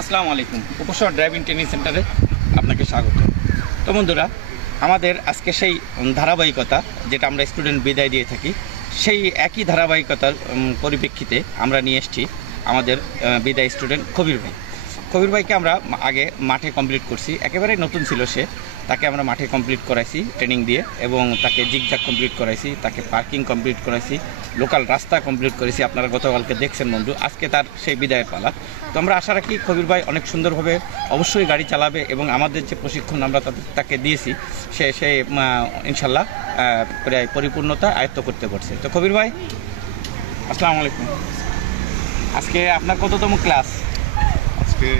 আসসালামু আলাইকুম। উপশহর driving training সেন্টারে আপনাকে স্বাগত। তো বন্ধুরা, আমাদের আজকে সেই ধারাবাহিকতা যেটা আমরা স্টুডেন্ট বিদায় দিয়ে থাকি, সেই একই ধারাবাহিকতার পরিপ্রেক্ষিতে আমরা নিয়ে এসেছি আমাদের বিদায় স্টুডেন্ট কবির ভাইকে আমরা আগে মাঠে কমপ্লিট করছি। একেবারে নতুন ছিল সে, তাকে আমরা মাঠে কমপ্লিট করাইছি ট্রেনিং দিয়ে, এবং তাকে জিগজ্যাগ কমপ্লিট করাইছি, তাকে পার্কিং কমপ্লিট করাইছি, লোকাল রাস্তা কমপ্লিট করেছি। আপনারা গতকালকে দেখছেন বন্ধু, আজকে তার সেই বিদায়ের পালা। তো আমরা আশা রাখি কবির ভাই অনেক সুন্দরভাবে অবশ্যই গাড়ি চালাবে, এবং আমাদের যে প্রশিক্ষণ আমরা তাকে দিয়েছি সে ইনশাল্লাহ প্রায় পরিপূর্ণতা আয়ত্ত করতে পারছে। তো কবির ভাই, আসসালামু আলাইকুম। আজকে আপনার কততম ক্লাস? আজকে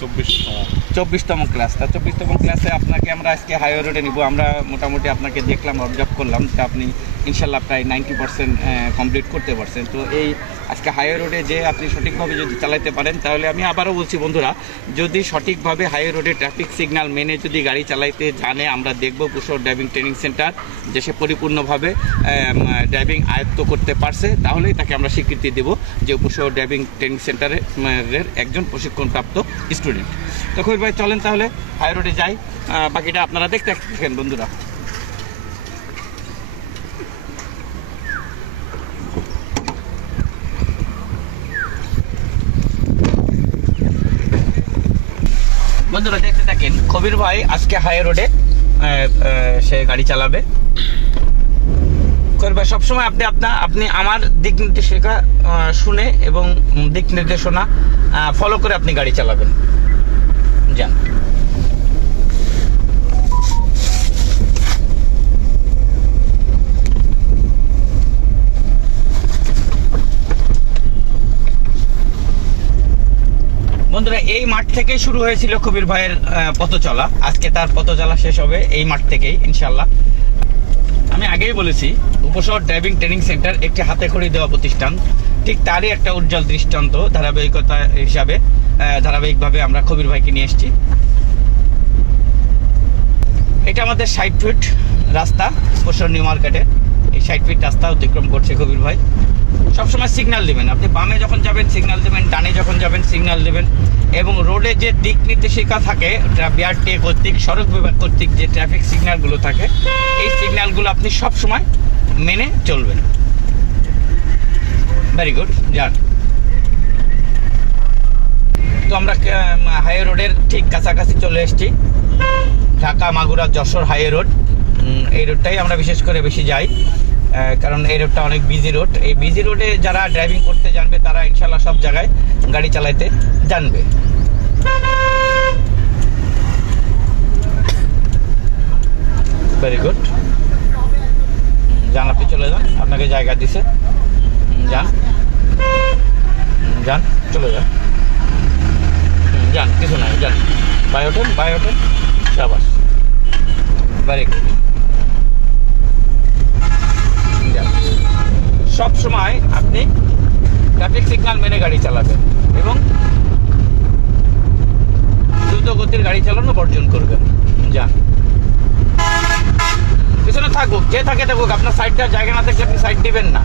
24তম ক্লাস। তা 24তম ক্লাসে আপনাকে আমরা আজকে হাইওয়ে রোডে নিব। আমরা মোটামুটি আপনাকে দেখলাম, অবজার্ভ করলাম যে আপনি ইনশাল্লাহ প্রায় 90% কমপ্লিট করতে পারছেন। তো এই আজকে হাইওয়ে রোডে যে আপনি সঠিকভাবে যদি চালাতে পারেন, তাহলে আমি আবারও বলছি বন্ধুরা, যদি সঠিকভাবে হাইওয়ে রোডে ট্রাফিক সিগন্যাল মেনে যদি গাড়ি চালাইতে জানে, আমরা দেখব উপশহর ড্রাইভিং ট্রেনিং সেন্টার যে সে পরিপূর্ণভাবে ড্রাইভিং আয়ত্ত করতে পারছে, তাহলেই তাকে আমরা স্বীকৃতি দেব যে উপশহর ড্রাইভিং ট্রেনিং সেন্টারের একজন প্রশিক্ষণপ্রাপ্ত স্টুডেন্ট। তো কবির ভাই, চলেন তাহলে হাইওয়ে রোডে যাই, বাকিটা আপনারা দেখতে থাকেন বন্ধুরা। বন্ধুরা দেখতে থাকেন, কবির ভাই আজকে হাইওয়ে রোডে সে গাড়ি চালাবে। কবির ভাই, সবসময় আপনি আমার দিক নির্দেশিকা শুনে এবং দিক নির্দেশনা ফলো করে আপনি গাড়ি চালাবেন। যান। বন্ধুরা, এই মাঠ থেকেই শুরু হয়েছিল কবির ভাইয়ের পথ চলা। আজকে তার পথ চলা শেষ হবে এই মাঠ থেকেই ইনশাল্লাহ। আমি আগেই বলেছি, উপশহর ড্রাইভিং ট্রেনিং সেন্টার একটি হাতে খড়ি দেওয়া প্রতিষ্ঠান, ঠিক তারই একটা উজ্জ্বল দৃষ্টান্ত ধারাবাহিকতা হিসাবে ধারাবাহিকভাবে আমরা কবির ভাইকে নিয়ে এসেছি। এটা আমাদের 60 ফিট রাস্তা, উপশহর নিউ মার্কেটে এই 60 ফিট রাস্তা অতিক্রম করছে কবির ভাই। সবসময় সিগন্যাল দেবেন, আপনি বামে যখন যাবেন সিগন্যাল দেবেন, ডানে যখন যাবেন সিগন্যাল দেবেন, এবং রোডে যে দিক নির্দেশিকা থাকে বিআরটিএ কর্তৃক, সড়ক বিভাগ কর্তৃক যে ট্রাফিক সিগন্যালগুলো থাকে, এই সিগন্যালগুলো আপনি সবসময় মেনে চলবেন। Very good. যান। তো আমরা হাইওয়ে রোডের ঠিক কাছাকাছি চলে এসেছি, ঢাকা মাগুরা যশোর হাইওয়ে রোড। এই রোডটাই আমরা বিশেষ করে বেশি যাই, কারণ এই রোডটা অনেক বিজি রোড। এই বিজি রোডে যারা ড্রাইভিং করতে জানবে, তারা ইনশাল্লাহ সব জায়গায় গাড়ি চালাইতে জানবে। Very good. যান, আপনি চলে যান, আপনাকে জায়গা দিছে। যান যান, চলে যান। যান, কিছু নাই, যান। বাই হোটেল শাবাশ। Very good. সব সময় আপনি ট্রাফিক সিগন্যাল মেনে গাড়ি চালাবেন, এবং দ্রুত গতির গাড়ি চালানো বর্জন করবেন। যান। পিছনে থাকুক, যে থাকে থাকুক, আপনার সাইড দেওয়ার জায়গা না থাকলে আপনি সাইড দিবেন না।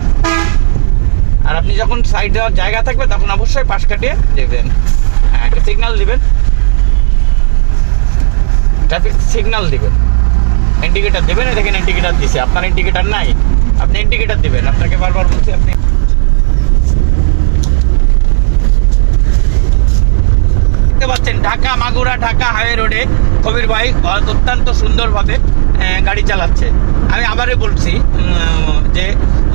আর আপনি যখন সাইড দেওয়ার জায়গা থাকবে, তখন অবশ্যই পাশ কাটিয়ে দেবেন। একটা সিগন্যাল দিবেন, ট্রাফিক সিগন্যাল দিবেন, ইন্ডিকেটার দেবেন। দেখেন ইন্ডিকেটার দিছে, আপনার ইন্ডিকেটার নাই, আপনি ইন্ডিকেটার দিবেন। আপনাকে বারবার বলছি, আপনি দেখতে পাচ্ছেন ঢাকা মাগুরা ঢাকা হাইওয়ে রোডে কবির ভাই অত্যন্ত সুন্দরভাবে গাড়ি চালাচ্ছে। আমি আবারও বলছি যে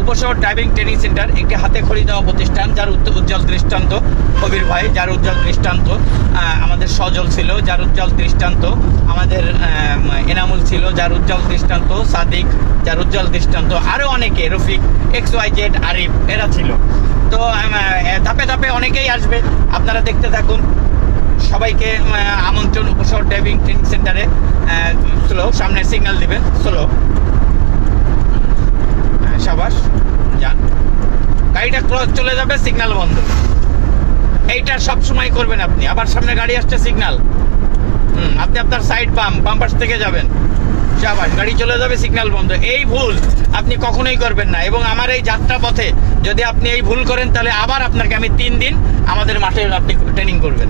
উপশহর ড্রাইভিং ট্রেনিং সেন্টার একটি হাতে খড়ি দেওয়া প্রতিষ্ঠান, যার উজ্জ্বল দৃষ্টান্ত কবির ভাই, যার উজ্জ্বল দৃষ্টান্ত আমাদের সজল ছিল, যার উজ্জ্বল দৃষ্টান্ত আমাদের এনামুল ছিল, যার উজ্জ্বল দৃষ্টান্ত সাদিক, যার উজ্জ্বল দৃষ্টান্ত আরও অনেকে, রফিক, XYZ, আরিফ, এরা ছিল। তো ধাপে ধাপে অনেকেই আসবে, আপনারা দেখতে থাকুন। সবাইকে আমন্ত্রণ উপশহর ড্রাইভিং ট্রেনিং সেন্টারে। স্লো, সামনে সিগন্যাল দিবেন, স্লো। সাবাস। যান। গাড়িটা ক্রস চলে যাবে, সিগন্যাল বন্ধ। এইটা সব সময় করবেন আপনি। আবার সামনে গাড়ি আসছে, সিগন্যাল, আপনি আপনার সাইড বাম পাশ থেকে যাবেন। শাবাশ, গাড়ি চলে যাবে, সিগন্যাল বন্ধ। এই ভুল আপনি কখনোই করবেন না। এবং আমার এই যাত্রা পথে যদি আপনি এই ভুল করেন তাহলে আবার আপনাকে আমি 3 দিন আমাদের মাঠে আপনি ট্রেনিং করবেন।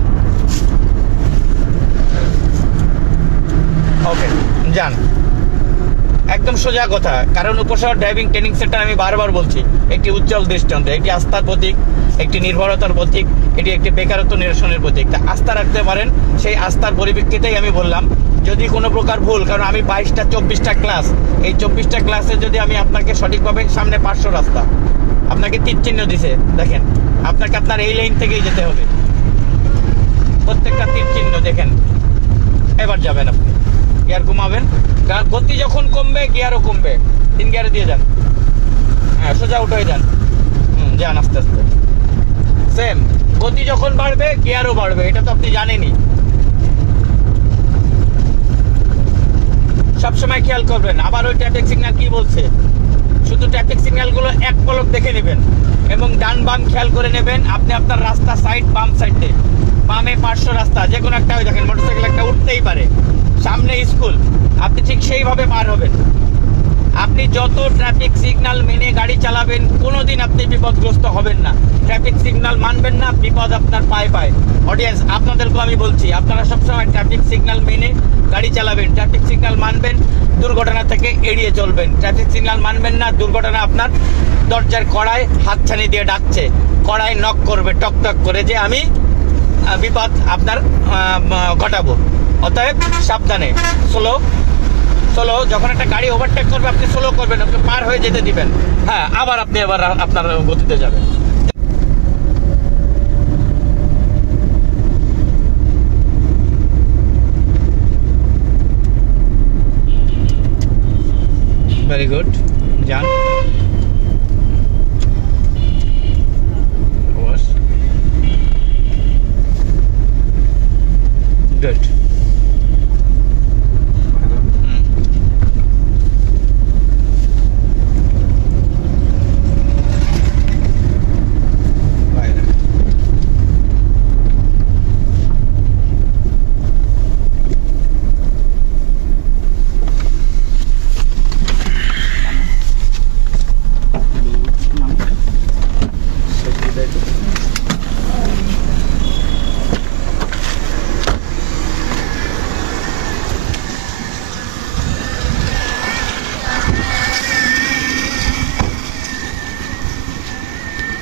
ওকে, যান। একদম সোজা কথা, কারণ উপশহর ড্রাইভিং ট্রেনিং সেন্টার আমি বারবার বলছি একটি উজ্জ্বল দৃষ্টান্ত, একটি আস্থার প্রতীক, একটি নির্ভরতার প্রতীক, এটি একটি বেকারত্ব নিরসনের প্রতীক। তা আস্থা রাখতে পারেন, সেই আস্থার পরিপ্রেক্ষিতেই আমি বললাম যদি কোনো প্রকার ভুল, কারণ আমি 22টা-24টা ক্লাস, এই 24টা ক্লাসে যদি আমি আপনাকে সঠিকভাবে, সামনে 500 রাস্তা, আপনাকে তীর চিহ্ন দিছে, দেখেন আপনাকে আপনার এই লাইন থেকেই যেতে হবে, প্রত্যেকটা তীর চিহ্ন দেখেন। এবার যাবেন আপনি, গিয়ার কমাবেন, গতি যখন কমবে গিয়ারও কমবে, 3 গিয়ারে দিয়ে যান। হ্যাঁ, সোজা উঠে যান, যান আস্তে আস্তে। সেম গতি যখন বাড়বে গিয়ারও বাড়বে, এটা তো আপনি জানেনই। সবসময় খেয়াল করবেন। আবার ওই ট্রাফিক সিগন্যাল কি বলছে, শুধু ট্রাফিক সিগন্যালগুলো এক পলক দেখে নেবেন এবং ডান বাম খেয়াল করে নেবেন। আপনি আপনার রাস্তা সাইড, বাম সাইডে, বামে 500 রাস্তা, যে কোনো একটা, ওই দেখেন মোটরসাইকেল একটা উঠতেই পারে, সামনে স্কুল, আপনি ঠিক সেইভাবে পার হবেন। আপনি যত ট্রাফিক সিগন্যাল মেনে গাড়ি চালাবেন কোনোদিন আপনি বিপদগ্রস্ত হবেন না। ট্রাফিক সিগন্যাল মানবেন না, বিপদ আপনার পায়ে পায়ে। অডিয়েন্স, আপনাদেরকেও আমি বলছি, আপনারা সবসময় ট্রাফিক সিগন্যাল মেনে গাড়ি চালাবেন, ট্রাফিক সিগন্যাল মানবেন, দুর্ঘটনা থেকে এড়িয়ে চলবেন। ট্রাফিক সিগন্যাল মানবেন না, দুর্ঘটনা আপনার দরজার কড়ায় হাতছানি দিয়ে ডাকছে, কড়াই নক করবে টক টক করে যে আমি বিপদ আপনার ঘটাবো। অতএব সাবধানে, স্লো, যখন একটা গাড়ি ওভারটেক করবে আপনি স্লো করবেন, আপনি পার হয়ে যেতে দিবেন। হ্যাঁ, আবার আপনি এবার আপনার গতিতে যাবেন। ভেরি গুড, যান। গুড।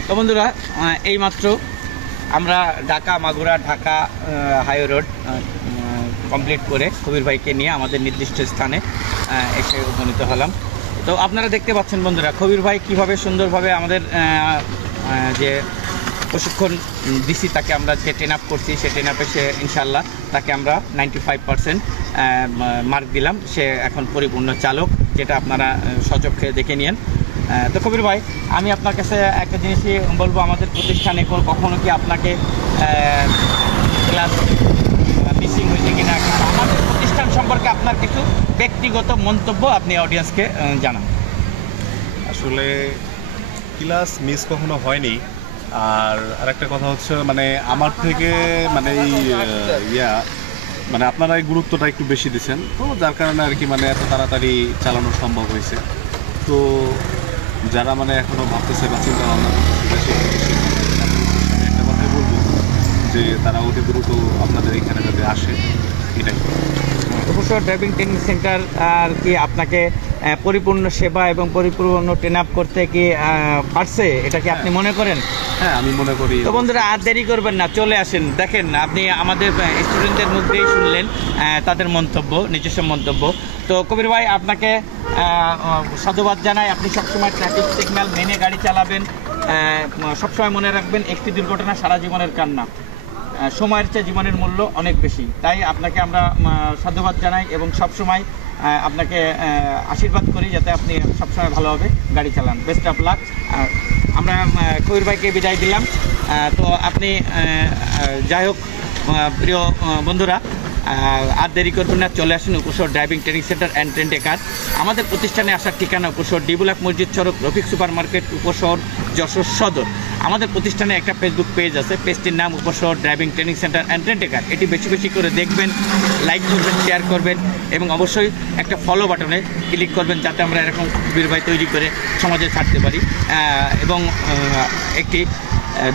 তো বন্ধুরা, এইমাত্র আমরা Magura Dhaka highway road complete করে কবির ভাইকে নিয়ে আমাদের নির্দিষ্ট স্থানে এসে উপনীত হলাম। তো আপনারা দেখতে পাচ্ছেন বন্ধুরা, কবির ভাই কীভাবে সুন্দরভাবে আমাদের যে প্রশিক্ষণ দিছি, তাকে আমরা যে ট্রেন আপ করছি, সে ট্রেন আপে সে ইনশাল্লাহ তাকে আমরা 95% মার্ক দিলাম। সে এখন পরিপূর্ণ চালক, যেটা আপনারা সচক্ষে দেখে নিন। তো কবির ভাই, আমি আপনার কাছে একটা জিনিসই বলবো, আমাদের প্রতিষ্ঠানে কখনো কি আপনাকে ক্লাস মিসিং হয়েছে কিনা, আমাদের প্রতিষ্ঠান সম্পর্কে আপনার কিছু ব্যক্তিগত মন্তব্য আপনি অডিয়েন্সকে জানান। আসলে ক্লাস মিস কখনো হয়নি। আর আরেকটা কথা হচ্ছে, মানে আমার থেকে মানে মানে আপনারা এই গুরুত্বটা একটু বেশি দিচ্ছেন, তো যার কারণে আর কি মানে এত তাড়াতাড়ি চালানো সম্ভব হয়েছে। তো যারা মানে এখনও ভাবতেছে বা চিন্তা ভাবনা করতেছে, আমি একটা কথাই বলবো যে তারা অতি দ্রুত আপনাদের এখানে যাতে আসে, এটাই। উপশহর ড্রাইভিং ট্রেনিং সেন্টার আর কি আপনাকে পরিপূর্ণ সেবা এবং পরিপূর্ণ ট্রেন আপ করতে কি পারছে, এটা কি আপনি মনে করেন? হ্যাঁ, আমি মনে করি। তো বন্ধুরা, আর দেরি করবেন না, চলে আসেন। দেখেন, আপনি আমাদের স্টুডেন্টদের মধ্যেই শুনলেন তাদের মন্তব্য, নিজস্ব মন্তব্য। তো কবির ভাই, আপনাকে সাধুবাদ জানাই। আপনি সবসময় ট্রাফিক সিগন্যাল মেনে গাড়ি চালাবেন। সবসময় মনে রাখবেন, একটি দুর্ঘটনা সারা জীবনের কান্না, সময়ের চেয়ে জীবনের মূল্য অনেক বেশি। তাই আপনাকে আমরা সাধুবাদ জানাই এবং সবসময় আপনাকে আশীর্বাদ করি যাতে আপনি সবসময় ভালোভাবে গাড়ি চালান। Best of luck. আমরা কবির ভাইকে বিদায় দিলাম। তো আপনি যাই হোক, প্রিয় বন্ধুরা, আর দেরি করবেন না, চলে আসুন Upashahar driving training center and ট্রেন টেকার। আমাদের প্রতিষ্ঠানে আসার ঠিকানা উপশহর ডি ব্লক মসজিদ সড়ক, রফিক সুপার মার্কেট, উপশহর, যশোর সদর। আমাদের প্রতিষ্ঠানে একটা ফেসবুক পেজ আছে, পেজটির নাম Upashahar driving training center and rent a car. এটি বেশি বেশি করে দেখবেন, লাইক করবেন, শেয়ার করবেন এবং অবশ্যই একটা ফলো বাটনে ক্লিক করবেন, যাতে আমরা এরকম বিরবাই তৈরি করে সমাজে ছাড়তে পারি এবং একটি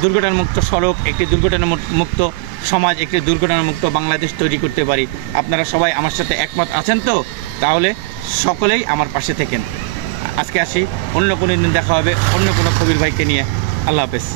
দুর্ঘটনামুক্ত সড়ক, একটি দুর্ঘটনামুক্ত সমাজ, একটি দুর্ঘটনামুক্ত বাংলাদেশ তৈরি করতে পারি। আপনারা সবাই আমার সাথে একমত আছেন তো? তাহলে সকলেই আমার পাশে থাকেন। আজকে আসি, অন্য কোনো দিন দেখা হবে অন্য কোনো কবির ভাইকে নিয়ে। আল্লাহ হাফেজ।